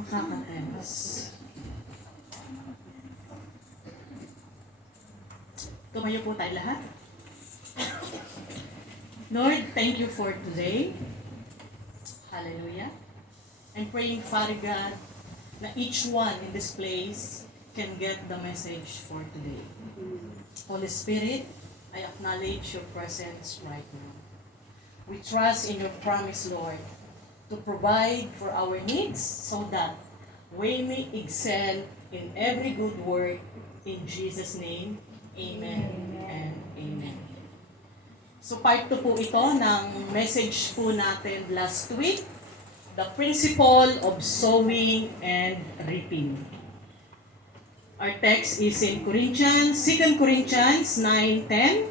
Nakaka-tense. Tumayo po tayo lahat. Lord, thank you for today. Hallelujah. I'm praying, Father God, na each one in this place can get the message for today. Holy Spirit, I acknowledge your presence right now. We trust in your promise, Lord, to provide for our needs so that we may excel in every good work. In Jesus' name, amen and amen. So part 2 po ito ng message po natin last week, the principle of sowing and reaping. Our text is in 2 Corinthians 9:10.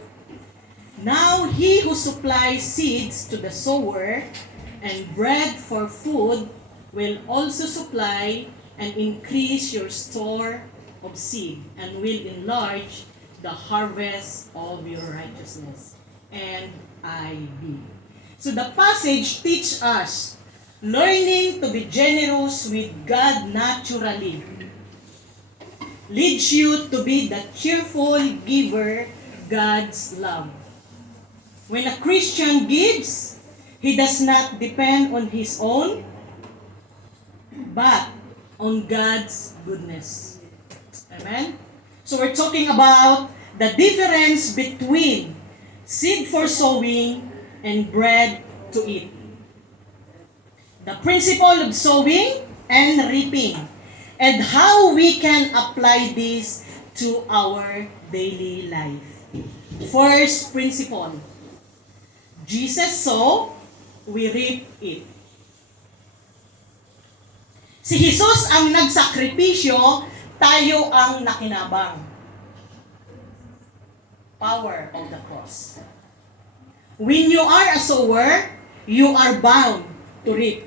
Now he who supplies seeds to the sower and bread for food will also supply and increase your store of seed and will enlarge the harvest of your righteousness. And NIV. So the passage teaches us learning to be generous with God naturally leads you to be the cheerful giver God's love. When a Christian gives, he does not depend on his own, but on God's goodness. Amen? So we're talking about the difference between seed for sowing and bread to eat. The principle of sowing and reaping, and how we can apply this to our daily life. First principle, Jesus sow, we reap it. Si Jesus ang nagsakripisyo, tayo ang nakinabang. Power of the cross. When you are a sower, you are bound to reap.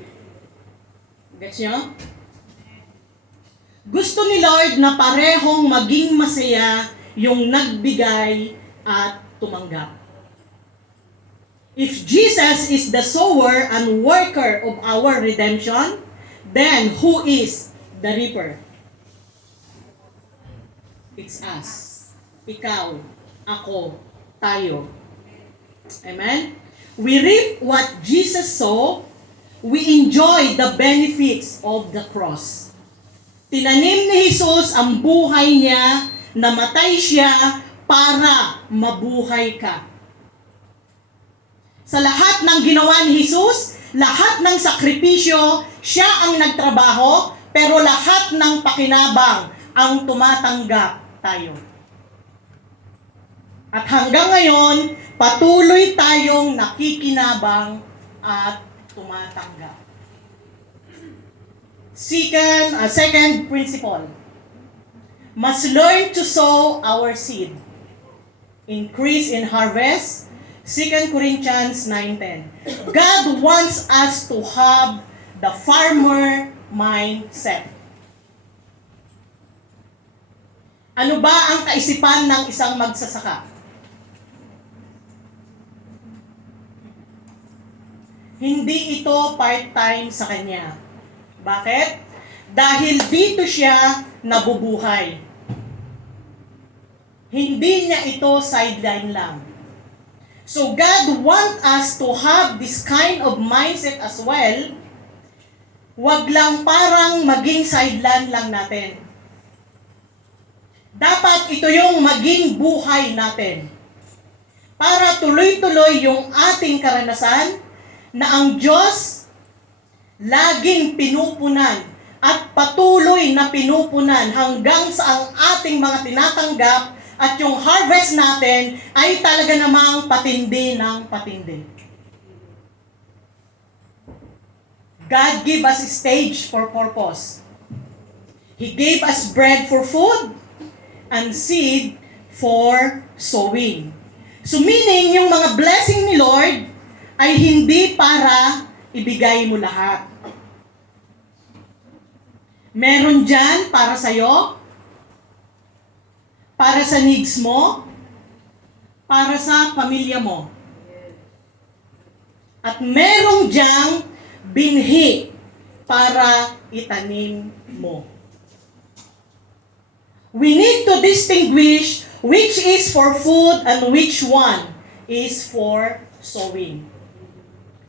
Gets nyo? Gusto ni Lord na parehong maging masaya yung nagbigay at tumanggap. If Jesus is the sower and worker of our redemption, then who is the reaper? It's us. Ikaw, ako, tayo. Amen? We reap what Jesus sowed. We enjoy the benefits of the cross. Tinanim ni Jesus ang buhay niya, namatay siya para mabuhay ka. Sa lahat ng ginawa ni Jesus, lahat ng sakripisyo, siya ang nagtrabaho, pero lahat ng pakinabang ang tumatanggap tayo. At hanggang ngayon, patuloy tayong nakikinabang at tumatanggap. Second principle, must learn to sow our seed. Increase in harvest. 2 Corinthians 9:10. God wants us to have the farmer mindset. Ano ba ang kaisipan ng isang magsasaka? Hindi ito part-time sa kanya. Bakit? Dahil dito siya nabubuhay. Hindi niya ito sideline lang. So God wants us to have this kind of mindset as well. Wag lang parang maging sideline lang natin. Dapat ito yung maging buhay natin. Para tuloy-tuloy yung ating karanasan na ang Diyos laging pinupunan at patuloy na pinupunan hanggang sa ang ating mga tinatanggap at yung harvest natin ay talaga namang patindi ng patindi. God gave us a stage for purpose. He gave us bread for food and seed for sowing. So meaning, yung mga blessing ni Lord ay hindi para ibigay mo lahat. Meron dyan para sa'yo, para sa needs mo, para sa pamilya mo. At merong diyang binhi para itanim mo. We need to distinguish which is for food and which one is for sowing.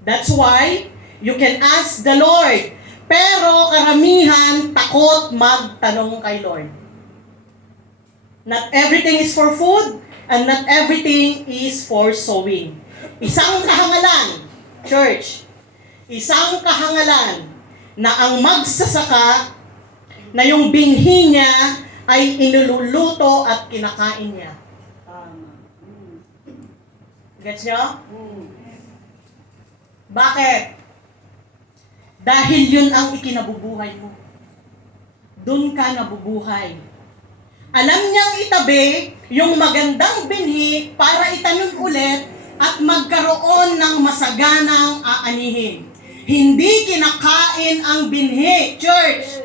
That's why you can ask the Lord. Pero karamihan takot magtanong kay Lord. Not everything is for food and not everything is for sowing. Isang kahangalan, church, isang kahangalan na ang magsasaka na yung binhi niya ay inululuto at kinakain niya. Gets nyo? Bakit? Dahil yun ang ikinabubuhay mo. Doon ka nabubuhay. Alam niyang itabi yung magandang binhi para itanim ulit at magkaroon ng masaganang aanihin. Hindi kinakain ang binhi, church.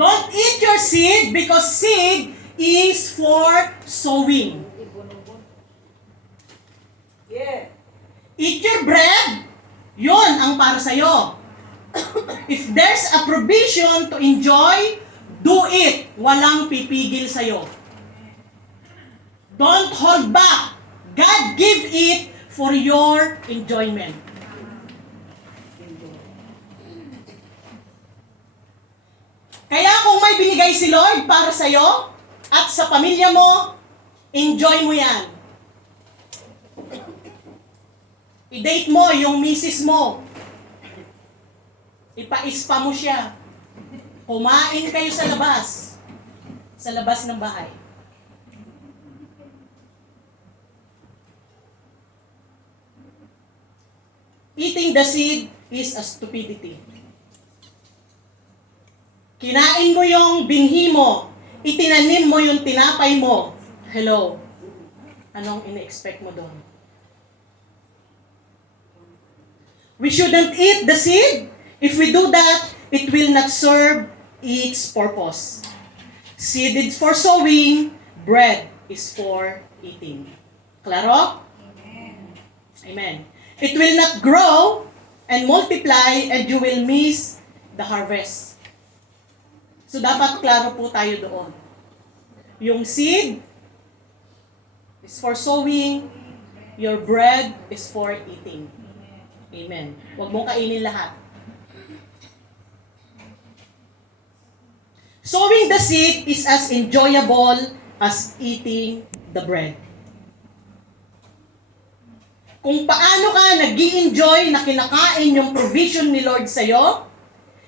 Don't eat your seed because seed is for sowing. Eat your bread, yun ang para sa'yo. If there's a provision to enjoy, do it. Walang pipigil sa'yo. Don't hold back. God give it for your enjoyment. Kaya kung may binigay si Lord para sa'yo at sa pamilya mo, enjoy mo yan. I-date mo yung misis mo. Ipa-ispa mo siya. Kumain kayo sa labas. Sa labas ng bahay. Eating the seed is a stupidity. Kinain mo yung binhi mo. Itinanim mo yung tinapay mo. Hello. Anong ina-expect mo doon? We shouldn't eat the seed. If we do that, it will not serve its purpose. Seed is for sowing, bread is for eating. Klaro? Amen. Amen. It will not grow and multiply and you will miss the harvest. So dapat klaro po tayo doon. Yung seed is for sowing, your bread is for eating. Amen. Huwag mong kainin lahat. Sowing the seed is as enjoyable as eating the bread. Kung paano ka nag-i-enjoy na kinakain yung provision ni Lord sa'yo,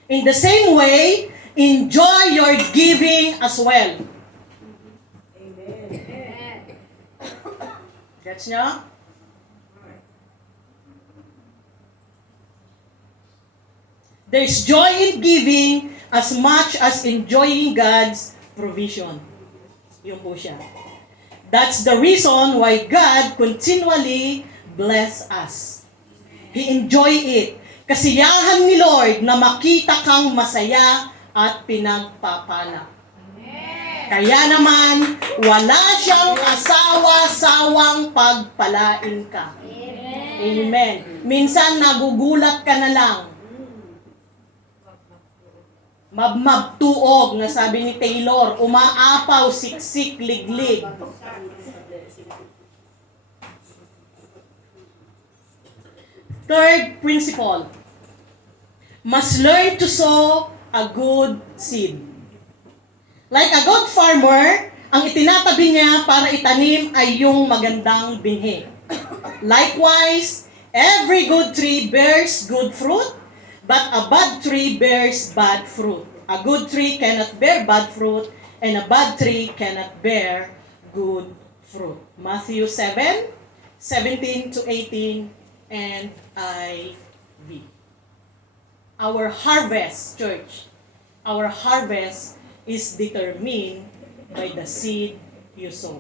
in the same way, enjoy your giving as well. Amen. Gets nyo? There's joy in giving as much as enjoying God's provision. Yun po siya. That's the reason why God continually bless us. He enjoy it. Kasiyahan ni Lord na makita kang masaya at pinagpapala. Kaya naman, wala siyang asawa-sawang pagpalain ka. Amen. Minsan nagugulat ka na lang. Mabmabtuog, na sabi ni Taylor, umaapaw, siksik, liglig. Third principle, must learn to sow a good seed. Like a good farmer, ang itinatabi niya para itanim ay yung magandang binhi. Likewise, every good tree bears good fruit, but a bad tree bears bad fruit. A good tree cannot bear bad fruit, and a bad tree cannot bear good fruit. Matthew 7:17 to 18, and IV. Our harvest, church, our harvest is determined by the seed you sow.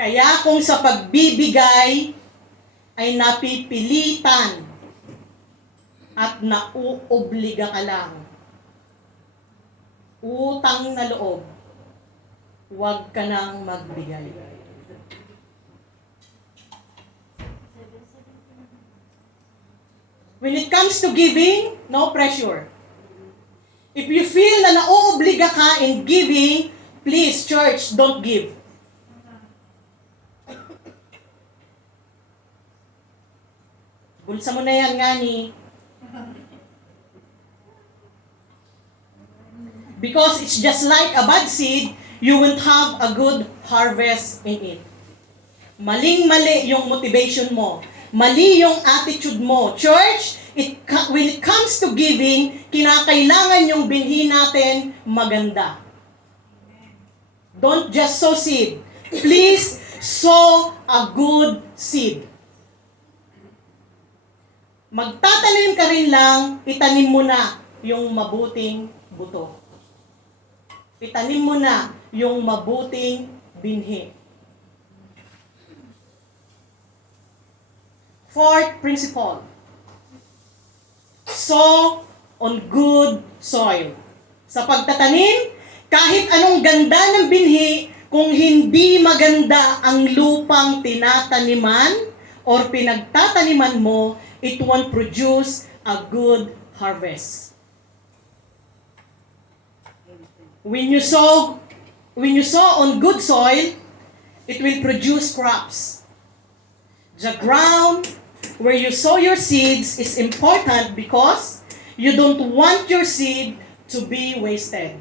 Kaya kung sa pagbibigay ay napipilitan at nauobliga ka lang, utang na loob, huwag ka nang magbigay. When it comes to giving, no pressure. If you feel na nauobliga ka in giving, please, church, don't give. Bulsa mo na yan, ngani. Because it's just like a bad seed, you won't have a good harvest in it. Maling-mali yung motivation mo. Mali yung attitude mo. Church, when it comes to giving, kinakailangan yung binhi natin maganda. Don't just sow seed. Please sow a good seed. Magtatanim ka rin lang, itanim mo na yung mabuting buto. Itanim mo na yung mabuting binhi. Fourth principle. Sow on good soil. Sa pagtatanim, kahit anong ganda ng binhi, kung hindi maganda ang lupang tinataniman or pinagtataniman mo, it won't produce a good harvest. When you sow on good soil, it will produce crops. The ground where you sow your seeds is important because you don't want your seed to be wasted.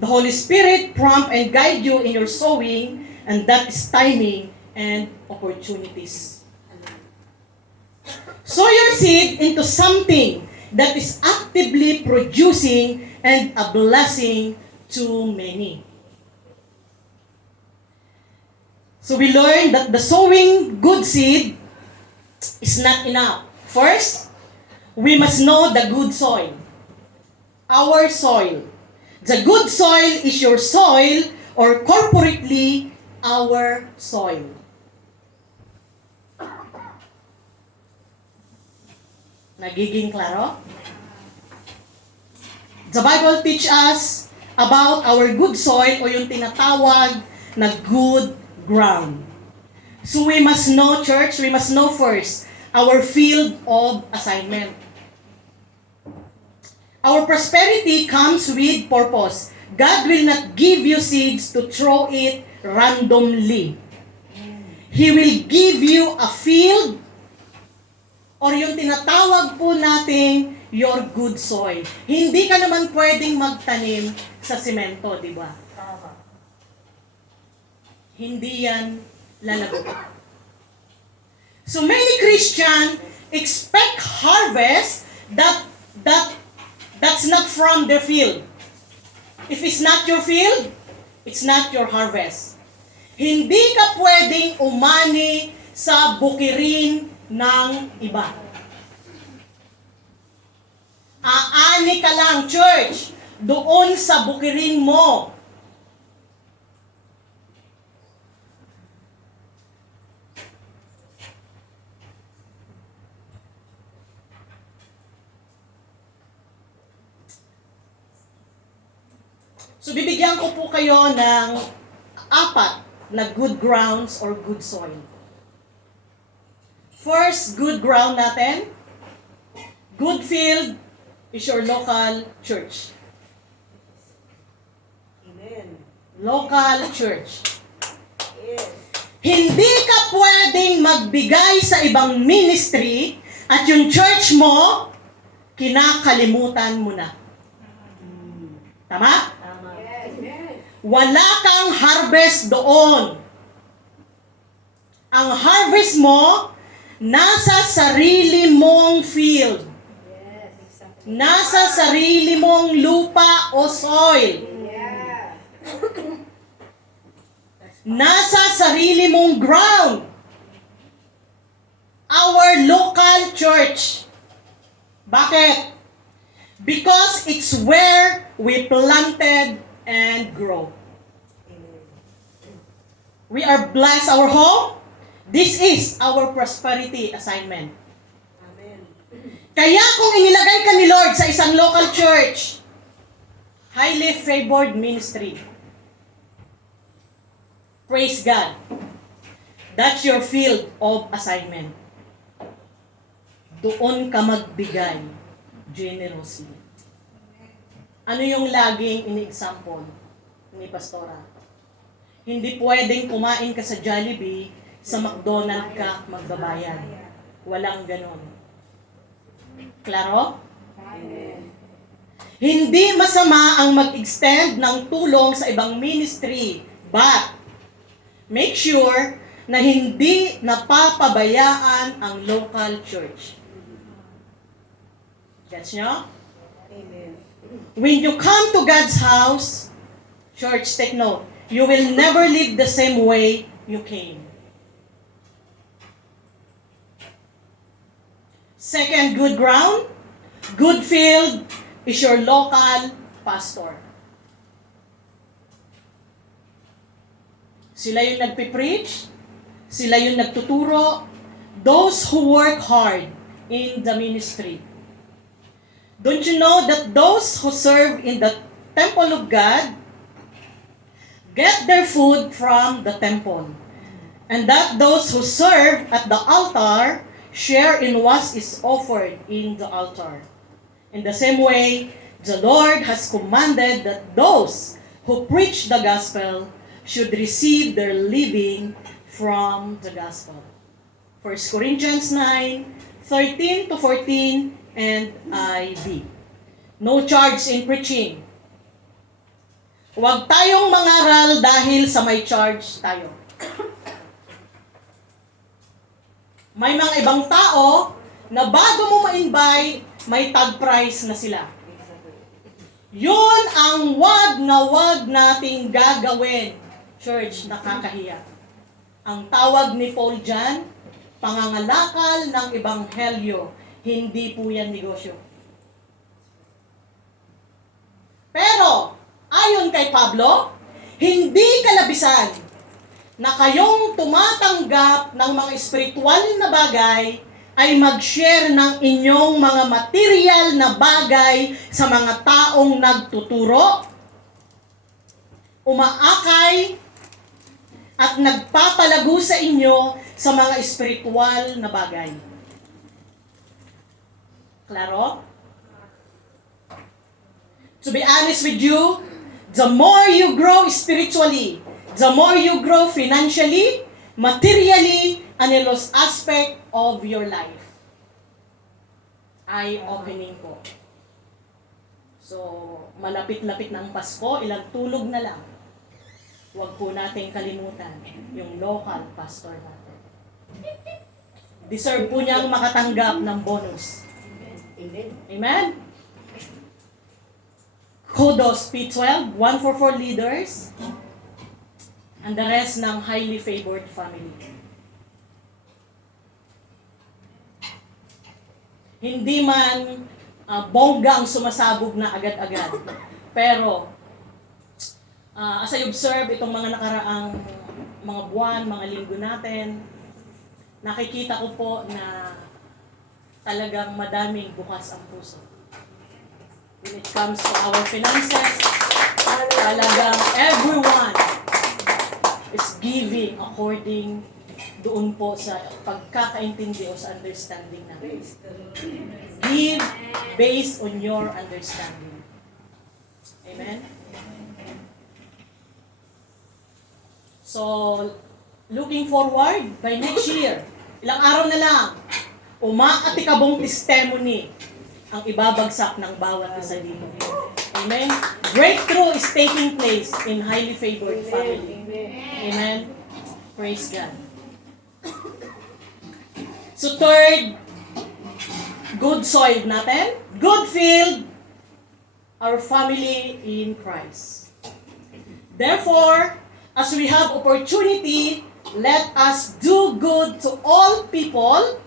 The Holy Spirit prompt and guide you in your sowing, and that is timing and opportunities. Sow your seed into something that is actively producing and a blessing to many. So we learned that the sowing good seed is not enough. First, we must know the good soil. Our soil. The good soil is your soil, or corporately, our soil. Nagiging klaro? The Bible teach us about our good soil, o yung tinatawag na good ground. So we must know, church, we must know first our field of assignment. Our prosperity comes with purpose. God will not give you seeds to throw it randomly. He will give you a field, or yung tinatawag po nating your good soil. Hindi ka naman pwedeng magtanim sa simento, di ba? Hindi yan lalago. So many Christians expect harvest that's not from their field. If it's not your field, it's not your harvest. Hindi ka pwedeng umani sa bukirin ng iba. Aani ka lang, church, doon sa bukirin mo. So, bibigyan ko po kayo ng 4 na good grounds or good soil. First, good ground natin. Good field is your local church. Amen. Local church. Yes. Hindi ka pwedeng magbigay sa ibang ministry at yung church mo, kinakalimutan mo na. Tama? Tama. Yes. Wala kang harvest doon. Ang harvest mo, nasa sarili mong field. Yes, exactly. Nasa sarili mong lupa o soil. Yeah. Nasa sarili mong ground. Our local church. Bakit? Because it's where we planted and grow. We are blessed our home. This is our prosperity assignment. Amen. Kaya kung inilagay ka ni Lord sa isang local church, highly favored ministry. Praise God. That's your field of assignment. doon ka magbigay generously. Ano yung laging ini-example ni Pastora? Hindi pwedeng kumain ka sa Jollibee, sa McDonald's ka magbabayad. Walang ganon. Klaro? Amen. Hindi masama ang mag-extend ng tulong sa ibang ministry, but make sure na hindi napapabayaan ang local church. Gets nyo? Amen. When you come to God's house, church, take note, you will never live the same way you came. Second, good ground, good field is your local pastor. Sila yung nagpipreach, sila yung nagtuturo, those who work hard in the ministry. Don't you know that those who serve in the temple of God get their food from the temple? And that those who serve at the altar share in what is offered in the altar. In the same way, the Lord has commanded that those who preach the gospel should receive their living from the gospel. 1 Corinthians 9:13 to 14 and IV. No charge in preaching. Huwag tayong mangaral dahil sa may charge tayo. May mga ibang tao na bago mo ma-invite, may tag price na sila. Yun ang wag nating gagawin. Church, nakakahiya. Ang tawag ni Paul dyan, pangangalakal ng ebanghelyo. Hindi po yan negosyo. Pero, ayon kay Pablo, hindi kalabisan na kayong tumatanggap ng mga espiritual na bagay ay mag-share ng inyong mga material na bagay sa mga taong nagtuturo, umaakay, at nagpapalago sa inyo sa mga espiritual na bagay. Klaro? To be honest with you, the more you grow spiritually, the more you grow financially, materially, and in those aspect of your life. Eye-opening po. So, malapit-lapit na ang Pasko, ilang tulog na lang. Huwag po nating kalimutan yung local pastor natin. Deserve po niyang makatanggap ng bonus. Amen. Amen? Kudos P12, 144 leaders, and the rest ng highly favored family. Hindi man bonggang sumasabog na agad-agad, pero as I observe itong mga nakaraang mga buwan, mga linggo natin, nakikita ko po na talagang madaming bukas ang puso. When it comes to our finances, talagang everyone is giving according doon po sa pagkakaintindi o sa understanding natin. Give based on your understanding. Amen? So, looking forward, by next year, ilang araw na lang, umaatikabong testimony ang ibabagsak ng bawat isa dito. Amen? Breakthrough is taking place in highly favored family. Amen? Praise God. So third, good soil natin, good field, our family in Christ. Therefore, as we have opportunity, let us do good to all people,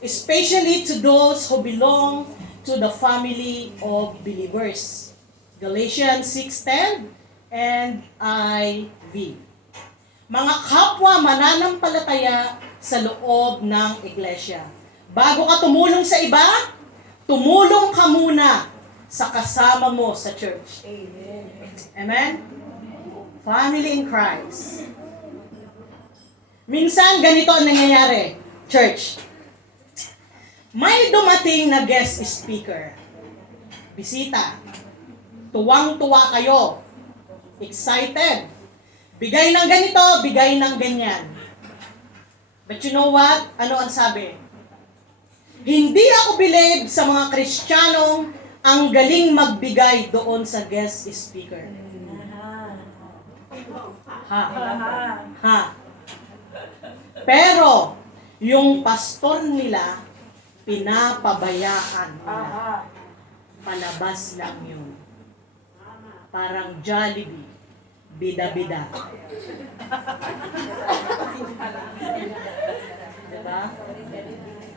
especially to those who belong to the family of believers. Galatians 6:10 and IV. Mga kapwa mananampalataya sa loob ng iglesia. Bago ka tumulong sa iba, tumulong ka muna sa kasama mo sa church. Amen. Amen? Family in Christ. Minsan, ganito ang nangyayari, church. May dumating na guest speaker. Bisita. Tuwang-tuwa kayo. Excited. Bigay ng ganito, bigay ng ganyan. But you know what? Ano ang sabi? Hindi ako believe sa mga Kristiyanong ang galing magbigay doon sa guest speaker. Ha? Ha? Pero, yung pastor nila, pinapabayaan nila. Palabas lang yun. Parang Jollibee. Bida-bida. Diba?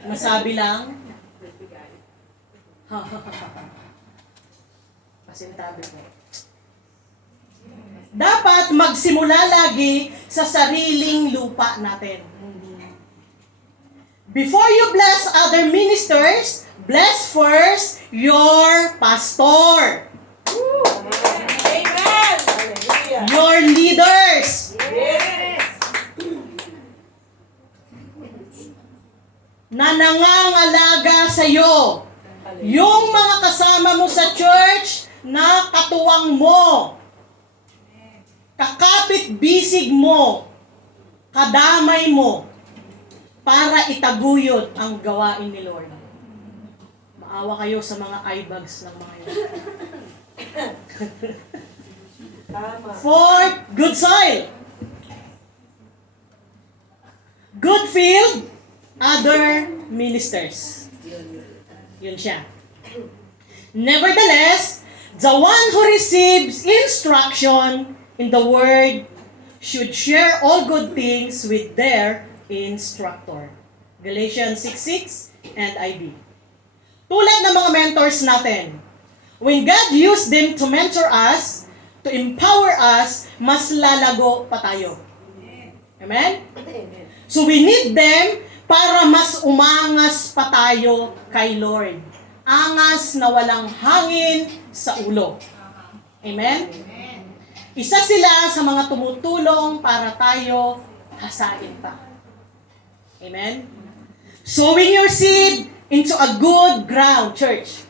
Masabi lang, pasintabi ko. Dapat magsimula lagi sa sariling lupa natin. Before you bless other ministers, bless first your pastor. Amen. Hallelujah. Your leaders. Yes. Na nangangalaga sa iyo. Yung mga kasama mo sa church na katuwang mo. Kakapit bisig mo. Kadamay mo. Para itaguyod ang gawain ni Lord. Maawa kayo sa mga eye bags ng mga yun. Tama. Fourth, good soil. Good field, other ministers. Yun siya. Nevertheless, the one who receives instruction in the word should share all good things with their instructor. Galatians 6:6 and IB. Tulad ng mga mentors natin, when God used them to mentor us, to empower us, mas lalago pa tayo. Amen? Amen. So we need them para mas umangas pa tayo kay Lord. Angas na walang hangin sa ulo. Amen? Isa sila sa mga tumutulong para tayo hasain pa. Amen? Sowing your seed into a good ground, church.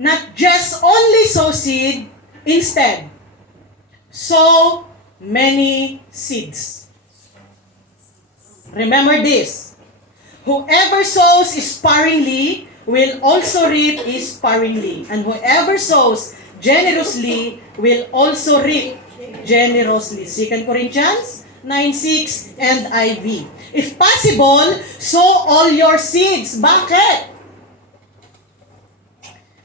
Not just only sow seed, instead, sow many seeds. Remember this. Whoever sows sparingly will also reap sparingly. And whoever sows generously will also reap generously. 2 Corinthians 9:6 and IV. If possible, sow all your seeds. Bakit?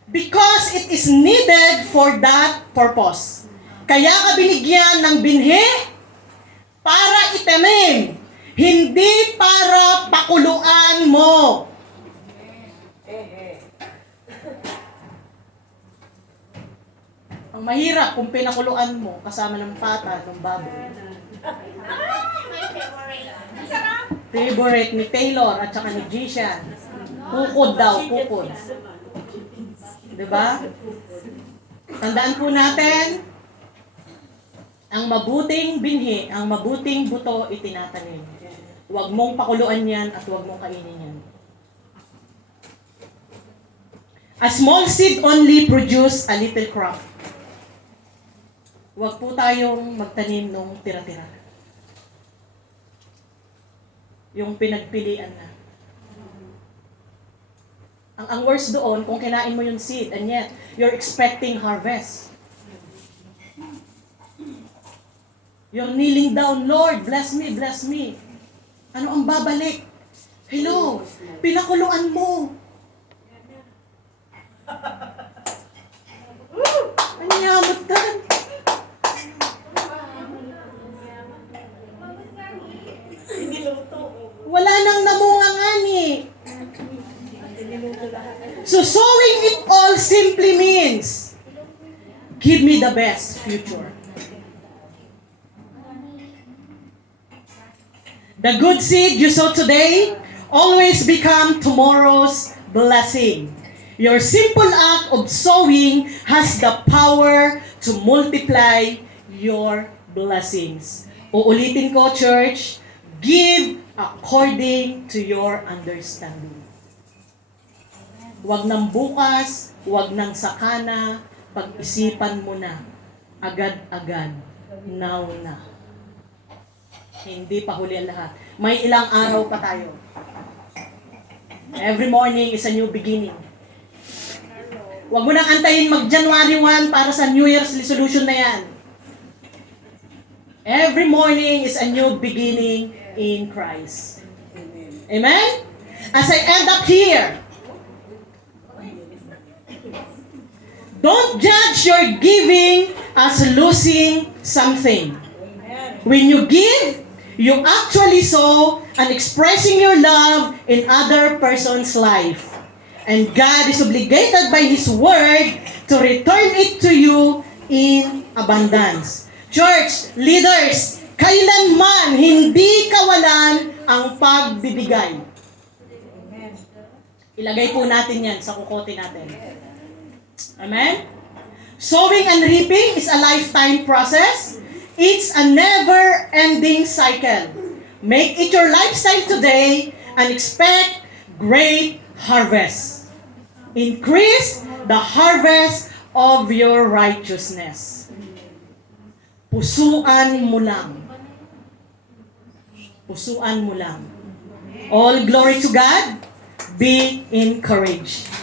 Because it is needed for that purpose. Kaya ka binigyan ng binhi para itanim, hindi para pakuluan mo. Ang mahirap kung pinakuluan mo kasama ng pata, ng baboy. Favorite ni Taylor at saka ni Gishan. Kukod daw, kukod. Diba? Tandaan po natin, ang mabuting binhi, ang mabuting buto itinatanim. Huwag mong pakuluan yan at huwag mong kainin yan. A small seed only produce a little crop. Huwag po tayong magtanim ng tira-tira. Yung pinagpilian na. Ang worst doon, kung kinain mo yung seed and yet you're expecting harvest. You're kneeling down, Lord, bless me, bless me. Ano ang babalik? Hello, pinakuluan mo. Ang yamot ka. Wala nang namunga nga ni. So sowing it all simply means, give me the best future. The good seed you sow today always become tomorrow's blessing. Your simple act of sowing has the power to multiply your blessings. Uulitin ko, church, Give according to your understanding. Huwag nang bukas, huwag nang sakana, pag-isipan mo na. Agad-agad. Now na. Hindi pa huli ang lahat. May ilang araw pa tayo. Every morning is a new beginning. Huwag mo nang antayin mag-January 1 para sa New Year's resolution na yan. Every morning is a new beginning in Christ. Amen? As I end up here, don't judge your giving as losing something. When you give, you actually sow and expressing your love in other person's life. And God is obligated by His Word to return it to you in abundance. Church, leaders, kailanman hindi kawalan ang pagbibigay. Ilagay po natin yan sa kukote natin. Amen? Sowing and reaping is a lifetime process. It's a never-ending cycle. Make it your lifestyle today and expect great harvest. Increase the harvest of your righteousness. Pusuan mo lang. Pusuan mo lang. All glory to God. Be encouraged.